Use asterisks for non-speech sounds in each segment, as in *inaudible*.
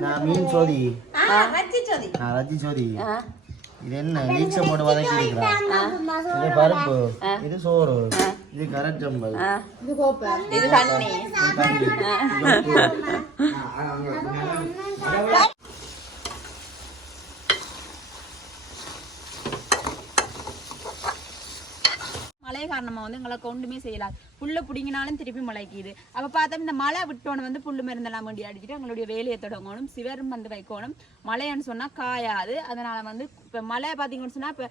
நான் மீன் சோதி. நான் ரஜி சோதி. ஆ இது என்ன நீச்ச போட்டு வதக்கி இருக்கிறான் இது பருப்பு. இது சோறு. இது கரச்சம்பல். ஆ. இது தண்ணி. நம்ம வந்து எங்களை கொண்டுமே செய்யலாம் புல்லு பிடிங்கினாலும் திருப்பி முளைக்குது. அப்ப பார்த்தா இந்த மழை விட்டோன்னு வந்து புல்லு மருந்தெல்லாம் வேண்டி அடிச்சுட்டு எங்களுடைய வேலையை தொடங்கணும். சிவரும் வந்து வைக்கணும். மழைன்னு சொன்னா காயாது. அதனால வந்து இப்போ மழை பார்த்தீங்கன்னு சொன்னா இப்போ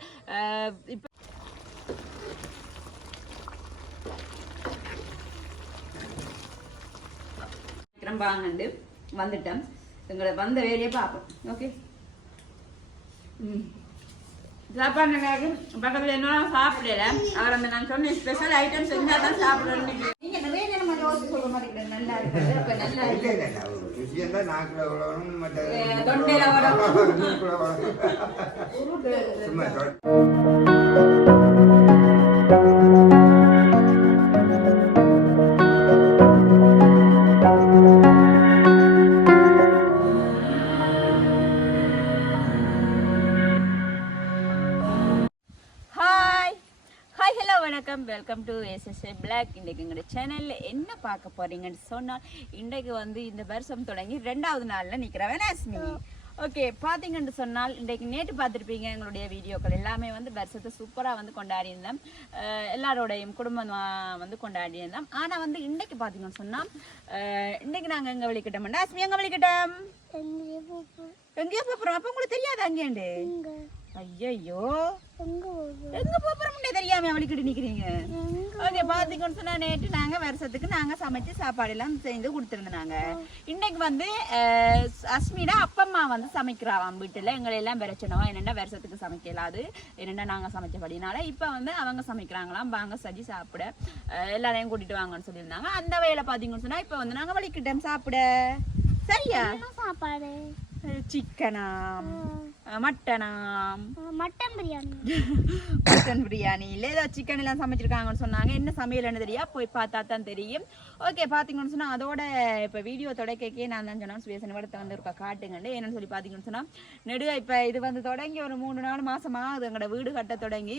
இப்போ வாங்கண்டு வந்துட்டோம். எங்களை வந்த வேலையை பார்ப்போம். ஓகே ம். சாப்பாடு பக்கத்தில் என்ன சாப்பிடல. அவர் அந்த நான் சொன்ன ஸ்பெஷல் ஐட்டம் செஞ்சால் தான் சாப்பிடணும். நிறைய நேரம் சொல்ல நல்லா இருக்குது. நல்லா தொண்டையில வரும். சும்மா வணக்கம். வெல்கம் டு எஸ்எஸ்ஏ பிளாக் இன்றைக்கு எங்களோட சேனலில் என்ன பார்க்க போறீங்கன்னு சொன்னால் இன்றைக்கு வந்து இந்த வருஷம் தொடங்கி ரெண்டாவது நாளில் நிற்கிறவன் அஸ்மி ஓகே பார்த்தீங்கன்னு சொன்னால் இன்றைக்கு நேற்று பார்த்துருப்பீங்க எங்களுடைய வீடியோக்கள். எல்லாமே வந்து வருஷத்தை சூப்பராக வந்து கொண்டாடியிருந்தோம். எல்லாரோடையும் குடும்பம் வா- வந்து கொண்டாடியிருந்தோம். ஆனால் வந்து இன்றைக்கு பார்த்தீங்கன்னு சொன்னால் இன்றைக்கு நாங்கள் எங்கே வலிக்கிட்டோம்டா அஸ்மி எங்கே வலிக்கிட்டோம் எங்கேயோ போகிறோம் அப்போ உங்களுக்கு தெரியாது அங்கேண்டு ஐயோ எங்க போறோம்னே தெரியாம அவளுக்கிட்டு நிக்கிறீங்க? ஓகே பாத்தீங்கன்னு சொன்னா நேற்று நாங்க வருஷத்துக்கு நாங்க சமைச்சு சாப்பாடு எல்லாம் செஞ்சு கொடுத்துருந்தாங்க இன்னைக்கு வந்து அஹ், அஸ்மிடா அப்பம்மா வந்து சமைக்கிறாவாம் வீட்டுல. எங்களை எல்லாம் பிரச்சனவா என்னென்ன வருஷத்துக்கு சமைக்கலாது என்னென்ன நாங்க சமைச்சபடினால இப்ப வந்து அவங்க சமைக்கிறாங்களாம். வாங்க சஜி சாப்பிட. எல்லாரையும் கூட்டிட்டு வாங்கன்னு சொல்லியிருந்தாங்க. அந்த வேலை பாத்தீங்கன்னு சொன்னா இப்ப வந்து நாங்க வலிக்கிட்டோம். சாப்பிட. சரியா? சாப்பாடு? சிக்கனாம் மட்டனாம். மட்டன் பிரியாணி. மட்டன் பிரியாணி. இல்லை ஏதோ சிக்கன் எல்லாம் சமைச்சிருக்காங்கன்னு சொன்னாங்க. என்ன சமையல்னு தெரியா? போய் பார்த்தா தான் தெரியும். ஓகே பார்த்தீங்கன்னு சொன்னால் அதோட இப்போ வீடியோ தொடக்கே நான் தான் சொன்னேன். சுவேசன் இடத்த வந்து இருக்கா காட்டுங்கண்டு என்னன்னு சொல்லி பார்த்தீங்கன்னு சொன்னால் நெடுக இப்போ இது வந்து தொடங்கி ஒரு மூணு நாலு மாசம் ஆகுது. எங்களோட வீடு கட்ட தொடங்கி.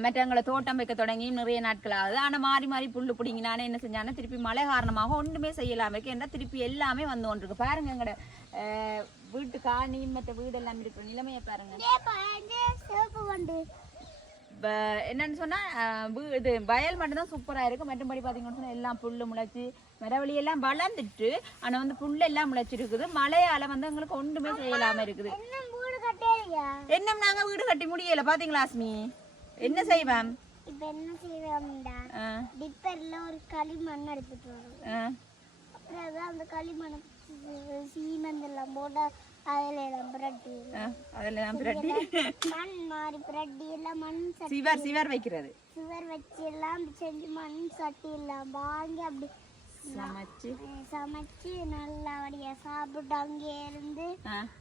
மற்றவங்களை தோட்டம் வைக்க தொடங்கி நிறைய நாட்கள் ஆகுது ஆனால் மாறி மாறி புல்லு பிடிங்கினானே என்ன செஞ்சானே திருப்பி மழை காரணமாக ஒன்றுமே செய்யலாம் வைக்க என்ன திருப்பி எல்லாமே வந்து கொண்டிருக்கு பாருங்க எங்களோட வீட்டு காணி மற்ற வீடு எல்லாம் இருக்கிற நிலைமையை பாருங்க. என்னன்னு சொன்னா அஹ், வீ- இது வயல் மட்டும் தான் சூப்பரா இருக்கு. மற்றபடி பாத்தீங்கன்னு சொன்னா எல்லாம் புல்லு முளைச்சு மரவழி எல்லாம் வளர்ந்துட்டு ஆனா வந்து புல்லு எல்லாம் முளைச்சிருக்குது. மழையால வந்து எங்களுக்கு ஒன்றுமே செய்யலாம இருக்குது. இன்னும் வீடு கட்டலையா என்ன நாங்க வீடு கட்டி முடியல. பாத்தீங்களா அஸ்மி என்ன செய்வேன்? இப்ப என்ன செய்வோம்டா டிப்பர்ல ஒரு களிமண் எடுத்துட்டு வரும். அப்புறம் அந்த களிமண் சீமெண்ட் எல்லாம் போட்டு அதுல எல்லாம் பிரட்டி. அஹ், அதெல்லாம் பிரட்டி. மண் மாதிரி பிரட்டி எல்லாம் மண் சட்டி. சிவர் சிவர் வைக்கிறது. சுவர் வச்சு எல்லாம் செஞ்சு மண் சட்டி எல்லாம் வாங்கி அப்படி சமைச்சு. சமைச்சு நல்லபடியா சாப்பிட்டு அங்கே இருந்து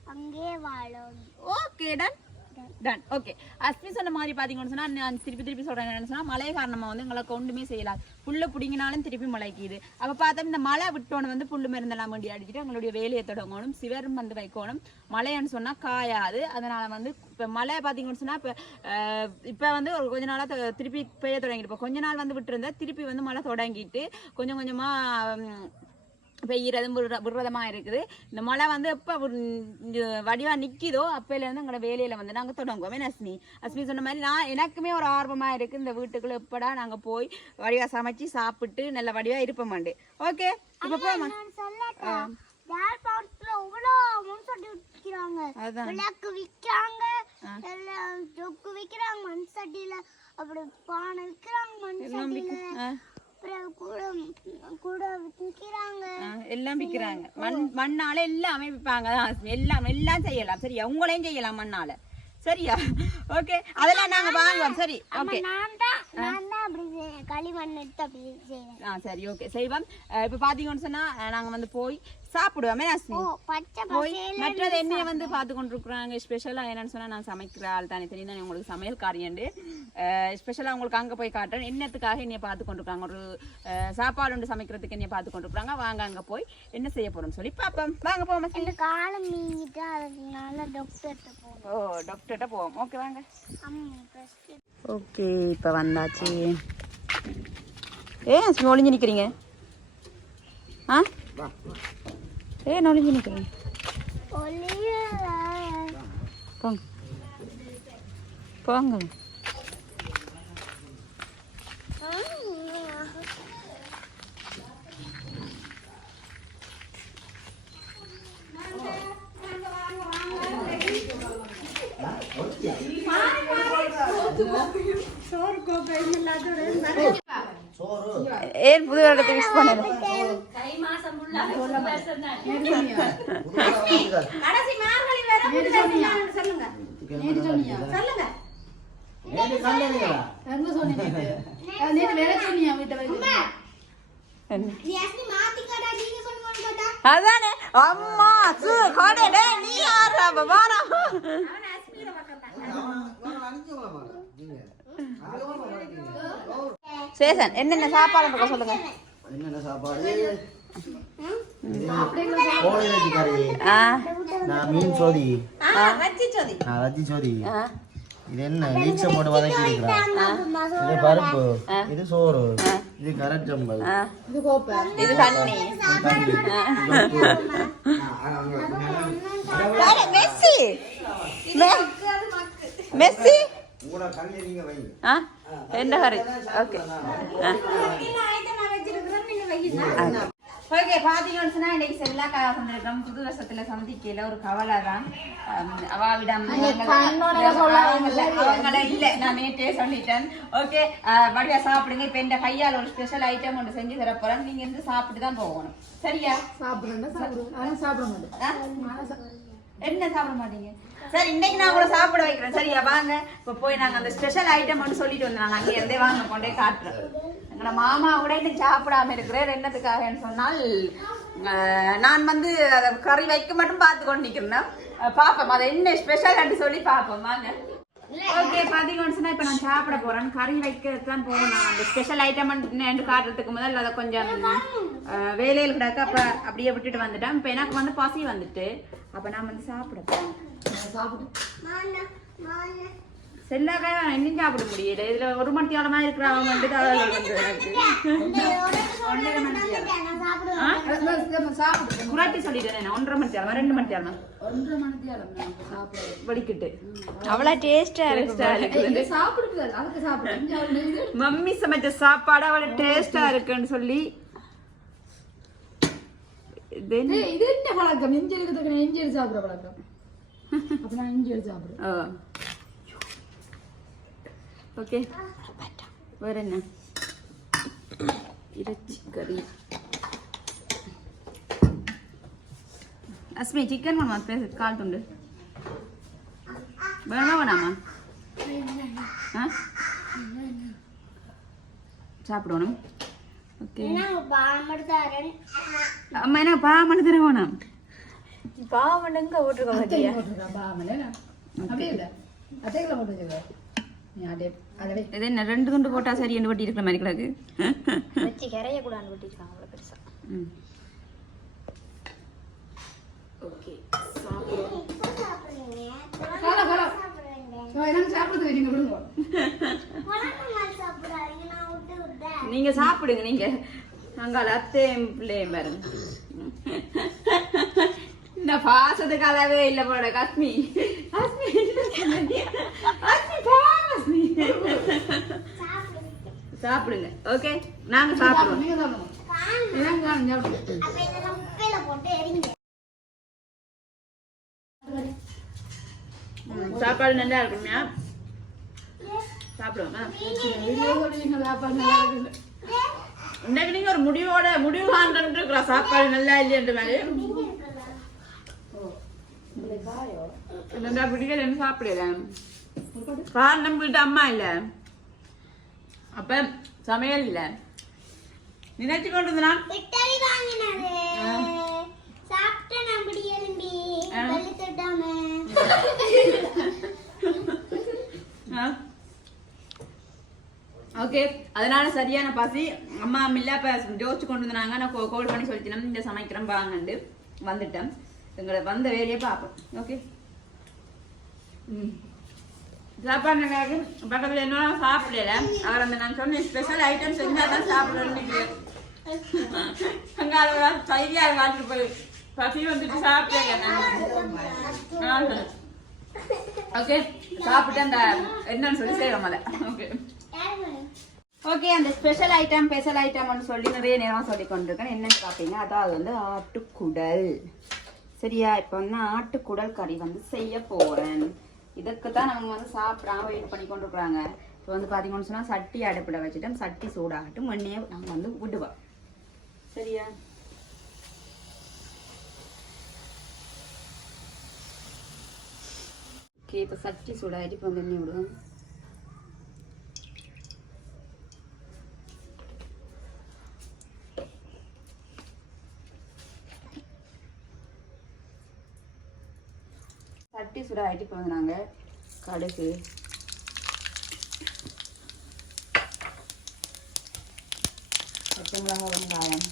அங்கேயே வாழும். Okay done. Done okay Asmi சொன்ன மாதிரி பார்த்தீங்கன்னு சொன்னா நான் திருப்பி திருப்பி சொல்றேன் என்னன்னு சொன்னா மழை காரணமா வந்து எங்களுக்கு ஒன்றுமே செய்யலாம் புல்லு பிடிங்கினாலும் திருப்பி முளைக்குது. அப்ப பார்த்தா இந்த மழை விட்டோன்னு வந்து புல்லு மருந்தெல்லாம் வேண்டி அடிச்சுட்டு எங்களுடைய வேலையை தொடங்கணும் சிவரும் வந்து வைக்கணும். மழைன்னு சொன்னா காயாது. அதனால வந்து இப்ப மழை பாத்தீங்கன்னு சொன்னா இப்போ இப்போ இப்ப வந்து ஒரு கொஞ்ச நாளா திருப்பி பெய்ய தொடங்கிட்டு இப்போ கொஞ்ச நாள் வந்து விட்டுருந்தா திருப்பி வந்து மழை தொடங்கிட்டு கொஞ்சம் கொஞ்சமா பெய்யறதும் விடுற- விடுறதுமா இருக்குது. இந்த மழை வந்து எப்போ வடிவா நிக்கிதோ அப்பையில இருந்து எங்களோட வேலையில வந்து நாங்க தொடங்குவோம். என்ன அஸ்மி? அஸ்மி சொன்ன மாதிரி நான் எனக்குமே ஒரு ஆர்வமா இருக்கு. இந்த வீட்டுக்குள்ள எப்படா நாங்க போய் வடிவா சமைச்சு சாப்பிட்டு நல்ல வடிவா இருப்போமாண்டு ஓகே இப்ப போமா விளக்கு விற்கிறாங்க. மண் சட்டியில அப்படி பானை விற்கிறாங்க மண் சட்டியில விற்கிறாங்க. எல்லாம் விக்கிறாங்க மண் மண்ணால எல்லாமே விற்பாங்க. எல்லாம் எல்லாம் செய்யலாம். சரியா? உங்களையும் செய்யலாம் மண்ணால. சரியா? *laughs* ஓகே அதெல்லாம் நாங்க வாங்குவோம். சரி. ஓகே களிமண் எடுத்து அப்படி செய்வேன். ஆ சரி ஓகே செய்வோம் இப்போ பார்த்தீங்கன்னு சொன்னால் நாங்கள் வந்து போய் சாப்பிடுவோமே. நாஸ்மி ஓ பச்சை போய் மற்றது என்னைய வந்து பார்த்து கொண்டிருக்கிறாங்க ஸ்பெஷலாக என்னன்னு சொன்னா நான் சமைக்கிற ஆள் தானே. தெரியும் தானே உங்களுக்கு? சமையல் காரியண்டு ஸ்பெஷலாக உங்களுக்கு அங்கே போய் காட்டுறேன். என்னத்துக்காக என்னைய பார்த்து கொண்டிருக்காங்க ஒரு சாப்பாடு ஒன்று சமைக்கிறதுக்கு என்னைய பார்த்து கொண்டிருக்காங்க வாங்க அங்கே போய் என்ன செய்ய போறோம்னு சொல்லி பார்ப்போம் வாங்க போவோம் இந்த காலம் மீங்கிட்டு அதனால டாக்டர்கிட்ட போகணும். ஓ டாக்டர்கிட்ட போவோம். ஓகே வாங்க. ஓகே இப்போ வந்தாச்சு. ஏன் சும்மா ஒளிஞ்சு நிற்கிறீங்க ஆ? ஏன் ஒளிஞ்சு நிற்கிறீங்க போங்க. போங்க சோறு ஏன் புது வருடத்தை மிஸ் பண்ணல அதானே? அம்மா சு கொடே நீ பாரா சேசன் என்னென்ன சாப்பாடு சொல்லுங்க. என்னென்ன சாப்பாடு? மீன் சோதி. ரத்தி சோதி. இது என்ன நீச்ச போட்டு வதக்கி இருக்கிறான் இது பருப்பு இது சோறு இது தண்ணி. மெஸ்ஸி. மெஸ்ஸி. வைங்க ஆ. என்ன கறி ஓகே ஓகே பாத்தீங்கன்னு சொன்னா இன்னைக்கு செல்லாக்காக வந்திருக்கோம். புது வருஷத்துல சந்திக்கல ஒரு கவலை தான் அவாவிடம் அவங்கள இல்ல நான் நேற்றே சொல்லிட்டேன். ஓகே வடிவா சாப்பிடுங்க. இப்ப இந்த கையால ஒரு ஸ்பெஷல் ஐட்டம் ஒன்று செஞ்சு தர போறேன். நீங்க இருந்து சாப்பிட்டு தான் போகணும். சரியா? ஆ? என்ன சாப்பிட மாட்டீங்க? சரி இன்னைக்கு நான் கூட சாப்பிட வைக்கிறேன். சரியா வாங்க. இப்போ போய் நாங்கள் அந்த ஸ்பெஷல் ஐட்டம் வந்து சொல்லிட்டு வந்தோம் நாங்கள் அங்கே இருந்தே வாங்க கொண்டே காட்டுறோம் எங்களோட மாமா கூட இன்னும் சாப்பிடாம இருக்கிறேன் என்னத்துக்காகன்னு சொன்னால் நான் வந்து அதை கறி வைக்க மட்டும் பார்த்து கொண்டு நிக்கிறேன் பார்ப்போம். அதை என்ன ஸ்பெஷல் சொல்லி பார்ப்போம். வாங்க. ஓகே பாத்தீங்கன்னு இப்போ நான் சாப்பிட போகிறேன் கறி வைக்கிறதுக்கு தான் போகணும் அந்த ஸ்பெஷல் ஐட்டம் என்று காட்டுறதுக்கு முதல்ல அதை கொஞ்சம் வேலையில் கிடக்க அப்போ அப்படியே விட்டுட்டு வந்துட்டேன். இப்போ எனக்கு வந்து பசி வந்துட்டு. அப்போ நான் வந்து சாப்பிட போறேன் செல்லாவே இன்னும் சாப்பிட முடியல இதுல ஒரு மணி நேரமா இருக்கிறாங்க மட்டும் வந்து எனக்கு குராட்டி சொல்லிட்டேன் ஒன்றரை மணி நேரமா ரெண்டு மணி நேரமா வலிக்கிட்டு அவ்வளோ டேஸ்டா இருக்கு மம்மி சமைச்ச சாப்பாடு அவ்வளோ டேஸ்டா இருக்குன்னு சொல்லி இது என்ன? பழக்கம் இஞ்சி இருக்கிறதுக்கு இஞ்சி சாப்பிட்ற பழக்கம் அப்ப நான் இஞ்சி எடுத்து சாப்பிடுறேன் ஓ ஓகே. வேற என்ன? இறைச்சி கறி. அஸ்மி சிக்கன் வேணுமா? பேச கால் துண்டு. வேணுமா வேணாமா? ஆ? சாப்பிடணும் ஓகே. அம்மா என்ன பாமனு தர வேணாம். பாமனுங்க ஓட்டுருக்க? மாட்டியா இது என்ன ரெண்டு துண்டு போட்டா சரி என்று வட்டி இருக்கிற மாதிரி கிடக்கு? வச்சு கரைய கூட அனுப்பிட்டிருக்காங்க அவ்வளோ பெருசா. ம். ஓகே. நீங்க சாப்பிடுங்க நீங்க. அங்கால அத்தையும் பிள்ளையும் பாருங்க. இந்த பாசத்துக்கு அளவே இல்ல போட கஸ்மி கஸ்மி கஸ்மி போ, கஸ்மி சாப்பிடுங்க ஓகே நாங்க சாப்பிடுவோம் நீங்க சாப்பிடுங்க நான் சாப்பாடு நல்லா இருக்குங்க சாப்பிடுவோம் இன்னைக்கு நீங்க ஒரு முடிவோட முடிவு இருக்கிற சாப்பாடு நல்லா இல்லையன்ற மாதிரி இல்லைண்டா பிடிக்கலன்னு சாப்பிடலாம் காரணம் வீட்டு அம்மா இல்லை அப்ப சமையல் இல்லை நினைச்சு கொண்டு வந்தனா ஓகே அதனால சரியான பசி அம்மா மில்லா இப்போ ஜோதிச்சு கொண்டு வந்தாங்க நான் கோல் பண்ணி சொல்லிட்டேன் இந்த சமைக்கிறேன் வாங்கண்டு வந்துட்டேன் எங்களை வந்த வேலையை பார்ப்போம். ஓகே ம். சாப்பாடு நல்லாக்கு பக்கத்தில் என்ன சாப்பிடல. அவர் அந்த நான் சொன்ன ஸ்பெஷல் ஐட்டம் செஞ்சால் தான் சாப்பிடணும்னு அங்கே அதை சரியாக காட்டுட்டு போய் பசி வந்துட்டு சாப்பிட்டேன் ஓகே சாப்பிட்டு அந்த என்னன்னு சொல்லி செய்வோம் அதை. ஓகே ஓகே அந்த ஸ்பெஷல் ஐட்டம் ஸ்பெஷல் ஐட்டம்னு சொல்லி நிறைய நேரம் சொல்லி கொண்டிருக்கேன் என்னன்னு அதான் அதாவது வந்து ஆட்டுக்குடல். சரியா இப்போ வந்து ஆட்டுக்குடல் கறி வந்து செய்ய போகிறேன் இதுக்கு தான் அவங்க வந்து சாப்பிடாம வெயிட் பண்ணி கொண்டு இருக்கிறாங்க இப்போ வந்து பார்த்தீங்கன்னு சொன்னால் சட்டி அடுப்பில் வச்சுட்டோம் சட்டி சூடாகட்டும் மண்ணியை நாங்கள் வந்து விடுவோம். சரியா? ஓகே இப்போ சட்டி சூடாகிட்டு இப்போ வந்து எண்ணெய் விடுவோம். கூட ஆகிட்டு இப்போ நாங்கள் கடுகு. பச்சை மிளகாய் வெங்காயம்.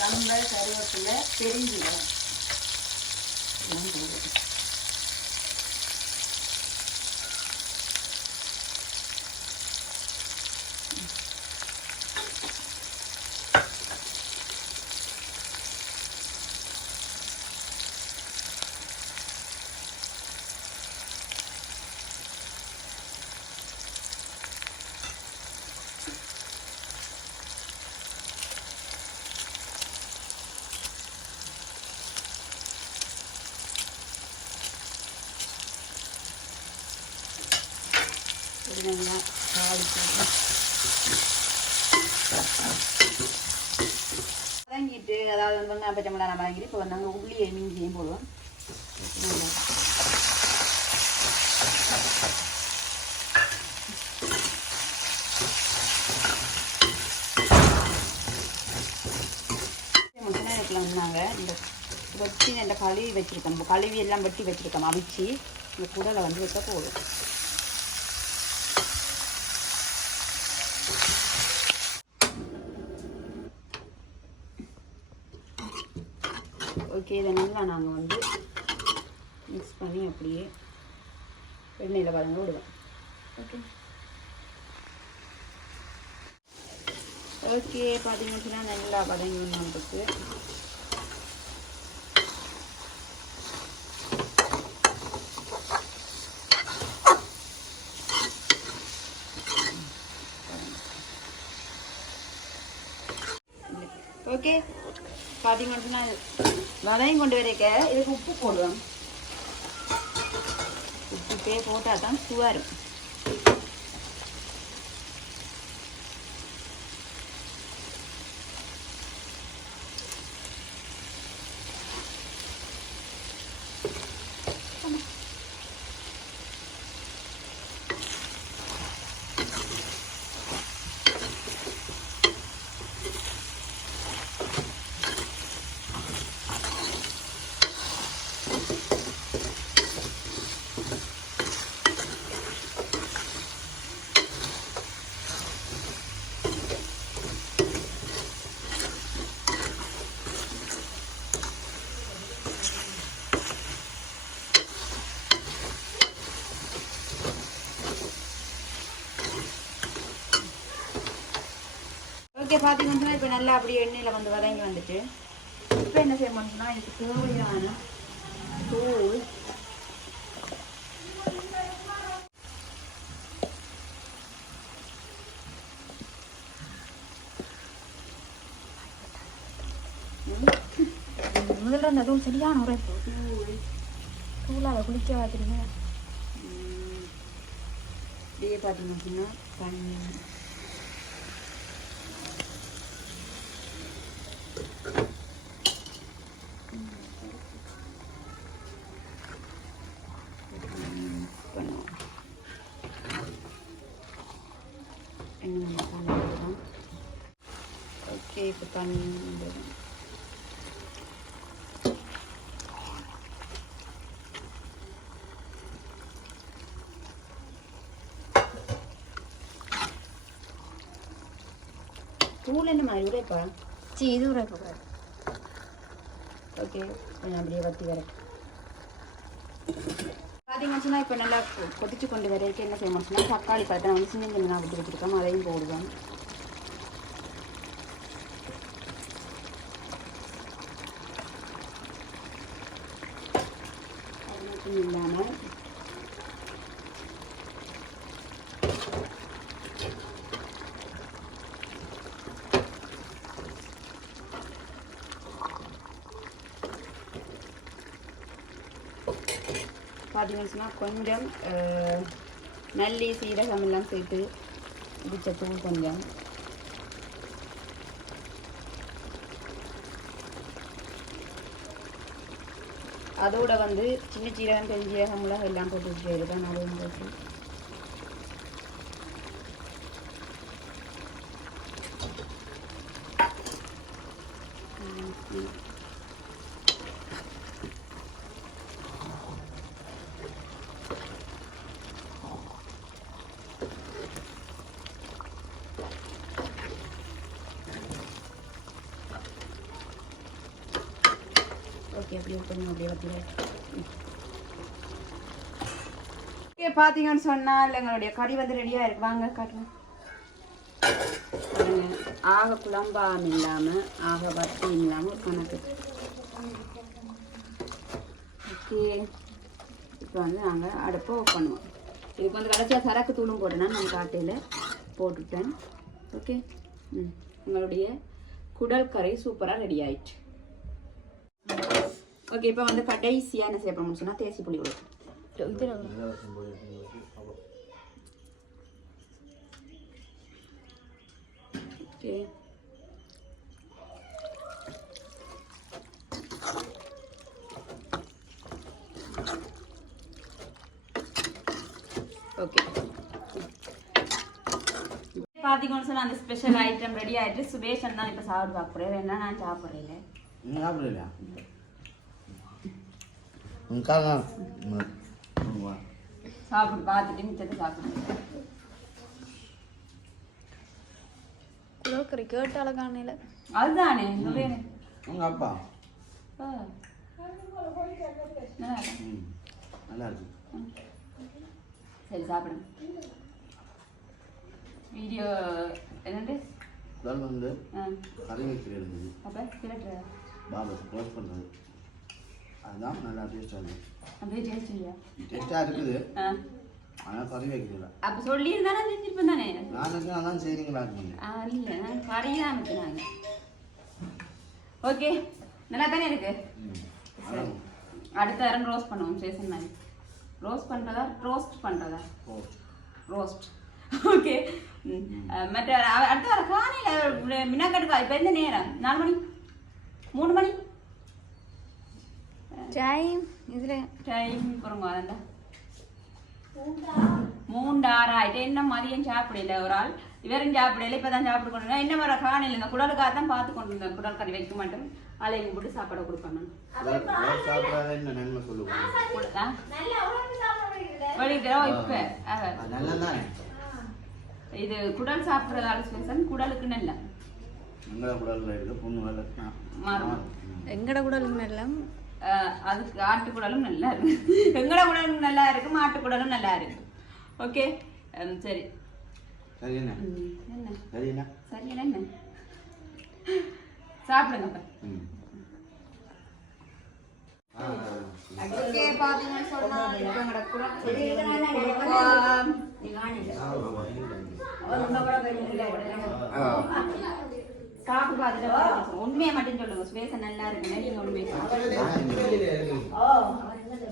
ரொம்ப கருவேப்பிலை பெருஞ்சீரகம் இதெல்லாம் வதங்கிட்டு அதாவது வந்து வெங்காயம் பச்சை மிளகாய் வதங்கிட்டு இப்போ வந்து நாங்கள் உள்ளி போடுவோம். நாங்கள் இந்த வெட்டி இந்த கழுவி வச்சுருக்கோம். கழுவி எல்லாம் வெட்டி வச்சுருக்கோம். அவிச்சு இந்த குடலை வந்து வைக்க போதும் ஓகே இதை நல்லா நாங்கள் வந்து மிக்ஸ் பண்ணி அப்படியே எண்ணெயில் வதங்க விடுவோம். ஓகே ஓகே பார்த்தீங்கன்னா நல்லா வதங்கி நம்மளுக்கு ஓகே பார்த்தீங்கன்னா வதையும் கொண்டு வரைக்க இதுக்கு உப்பு போடுவேன் உப்பு போட்டால் தான் சுவாரும். ஓகே பார்த்தீங்கன்னா இப்போ நல்லா அப்படியே எண்ணெயில் வந்து வதங்கி வந்துட்டு. இப்போ என்ன செய்யணும்னா இதுக்கு தேவையான தூள். முதல்ல அந்த தூள் சரியான உரைப்பு தூள். தூளாக குளிக்க பார்த்துருங்க இப்படியே பார்த்தீங்கன்னா தண்ணி பண்ணுவோம் ஓகே பீஃப் கண்டு தூள் என்ன மாதிரி உடைப்பா? சி இது உரைக்கக்கூடாது ஓகே கொஞ்சம் அப்படியே வத்தி வரட்டும் பார்த்தீங்கன்னா இப்போ நல்லா கொதிச்சு கொண்டு வரைக்கும் என்ன செய்ய மாட்டோம்னா தக்காளி பழத்தை நான் வந்து சின்ன சின்ன விட்டு வச்சுருக்கோம் அதையும் போடுவேன். பிரச்சனை இல்லாமல் பார்த்தீங்கன்னா கொஞ்சம் நல்லி சீரகம் எல்லாம் சேர்த்து இடிச்ச தூள் கொஞ்சம். அதோட வந்து சின்ன சீரகம் பெருஞ்சீரகம் மிளகு எல்லாம் போட்டு வச்சுருக்கேன் அதுவும் போட்டு ம். ஓகே அப்படியே கொஞ்சம் அப்படியே வச்சுருவேன் ஓகே பார்த்தீங்கன்னு சொன்னால் எங்களுடைய கறி வந்து ரெடியாக இருக்கு. வாங்க காட்டுவோம் ஆக குழம்பாம் இல்லாமல் ஆக வட்டி இல்லாமல் கணக்கு. ஓகே. இப்போ வந்து நாங்கள் அடுப்பை பண்ணுவோம். இதுக்கு வந்து கடைசியாக சரக்கு தூளும் போட்டேன்னா நான் காட்டையில் போட்டுட்டேன். ஓகே. ம் உங்களுடைய குடல் கறி சூப்பராக ரெடி ஆயிடுச்சு. ஓகே இப்போ வந்து கடைசியாக என்ன செய்ய சொன்னால் தேசி புளி விடும் ஓகே ஓகே பார்த்தீங்கன்னு சொன்னால் அந்த ஸ்பெஷல் ஐட்டம் ரெடி ஆயிட்டு சுபேஷன் தான் இப்போ சாப்பிட்டு பார்க்குறேன் வேணா நான் சாப்பிட்றேன் உனக்காக சாப்பிட்டு பார்த்துட்டு மிச்சத்தை சாப்பிடுங்க குலக்கறி கேட்டால காணையில அதுதானே உங்கள் அப்பா? ஆ. நல்லா இருக்கு. சரி சாப்பிடுங்க வீடியோ என்னண்டு வந்து கறி வைக்கிற இருந்தது அப்போ கிளட்டுற பாபா க்ளோஸ் பண்ணுறது அதுதான் நல்லா டேஸ்ட்டாக இருக்குது அப்படியே டேஸ்ட் இல்லையா? டேஸ்ட்டாக இருக்குது. ஆ. ஆனால் கறி வைக்கிறதில்ல அப்போ சொல்லியிருந்தானே செஞ்சிருப்பேன் தானே? நான் செய்கிறீங்களா இருக்கீங்க ஆ இல்லை நான் கறி தான் வைக்கிறாங்க ஓகே நல்லா தானே இருக்கு? அடுத்த வாரம் ரோஸ்ட் பண்ணுவோம் சேசன் மாதிரி. ரோஸ்ட் பண்ணுறதா ரோஸ்ட் பண்ணுறதா ரோஸ்ட் ஓகே மற்ற அடுத்த வர காலையில் மினாக்கட்டுக்கா இப்போ எந்த நேரம்? நாலு மணி? மூணு மணி? இதுல டைம் பாருங்க அதான் மூண்டாறு ஆயிட்டு என்ன மதியம் சாப்பிடல ஒரு ஆள் இவரும் சாப்பிடல இப்போ தான் சாப்பிட்டு கொண்டு என்ன வர காணையில் இந்த குடலுக்காக தான் பார்த்து கொண்டு இருந்தேன் குடல் கறி வைக்க மாட்டேன் ஆளையும் போட்டு சாப்பாடு கொடுப்பேன் நான் சாப்பிட்றத என்ன நன்மை சொல்லுவாங்க குட- ஆ? வலிக்கிறோம் இப்போ நல்லா இது குடல் சாப்பிட்றதால ஸ்பெஷல் குடலுக்கு நல்ல வேலை மாறும். எங்கட குடல் அஹ் அதுக்கு ஆட்டு குடலும் நல்லா இருக்கு எங்கட குடலும் நல்லா இருக்கு மாட்டு குடலும் நல்லா இருக்கு ஓகே சரி சரி என்ன ம், என்ன சரி என்ன சரி என்ன சாப்பிடுங்க அப்ப. ம் ஓகே பாத்தீங்கன்னு சொன்னா இப்ப எங்கட குடம் கொடுப்போம். சாப்பிட்டு பார்த்துட்டு உண்மையை மட்டும் சொல்லுங்க. சுவேச நல்லா இருக்குன்னு நீங்க உண்மையை சொல்லுங்க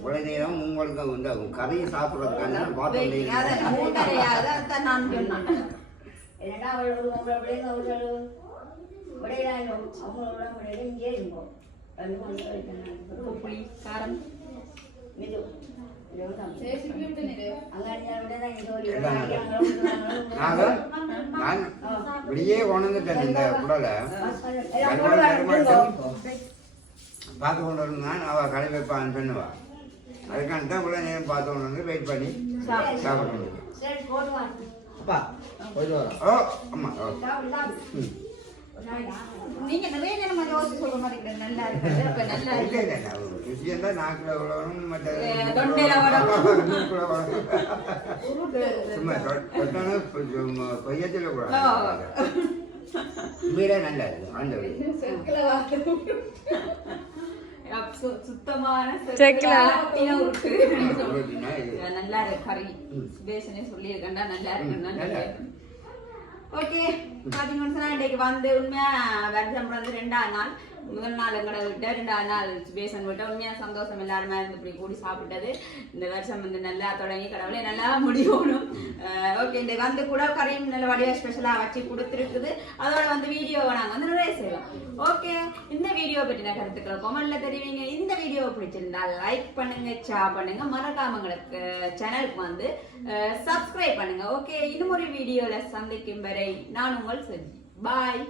உடனேதான் உங்களுக்கு வந்து அது கறியை சாப்பிட்றதுக்கான அதான் நான் சொன்னேன். என்னடா உங்களை விடையில அவளோட விடையில அவங்களோட விடையில இங்கே இருப்போம் புளி காரம். இது நாங்கள் நான் இப்படியே உணர்ந்துட்டேன் இந்த குடலை. பார்த்து கொண்டு இருந்தான் அவள் கடை வைப்பான்னு சொன்னவா அதுக்கான தான் கூட நேரம் பார்த்து கொண்டு வந்து வெயிட் பண்ணி சாப்பிடணும் அப்பா போயிட்டு வரோம் ஓ அம்மா ஓ. ம். நீங்க நிறைய நேரம் யோசிச்சு சொல்ற மாதிரி நல்லா இருக்குது அப்ப நல்லா இல்லை, தான் நாக்குல தொண்டையில. சும்மா நல்லா இருக்கு சுத்தமான. நல்லா கறி பேசனே சொல்லியிருக்கேன்டா நல்லா ஓகே. பாத்தீங்கன்னு சொன்னா இன்றைக்கு வந்து உண்மையா வருஷம் வந்து ரெண்டாவது நாள். முதல் நாள் எங்களோட விட்ட ரெண்டாவது நாள் பேசன் விட்ட. உண்மையா சந்தோஷம் எல்லாருமே இருந்து இப்படி கூடி சாப்பிட்டது. இந்த வருஷம் வந்து நல்லா தொடங்கி கடவுளே நல்லா முடியணும். ஓகே இந்த வந்து கூட கரையும் நல்ல வடிவா ஸ்பெஷலா வச்சு கொடுத்துருக்குது. அதோட வந்து வீடியோவை நாங்கள் வந்து நிறைய செய்யலாம். ஓகே இந்த வீடியோ பற்றின கருத்துக்களை கொமெண்ட்ல தெரிவிங்க. இந்த வீடியோ பிடிச்சிருந்தா லைக் பண்ணுங்க ஷேர் பண்ணுங்க. மறக்காம எங்களுக்கு சேனலுக்கு வந்து சப்ஸ்கிரைப் பண்ணுங்க. ஓகே இன்னும் ஒரு வீடியோல சந்திக்கும் வரை நான் உங்கள் செஞ்சு பாய்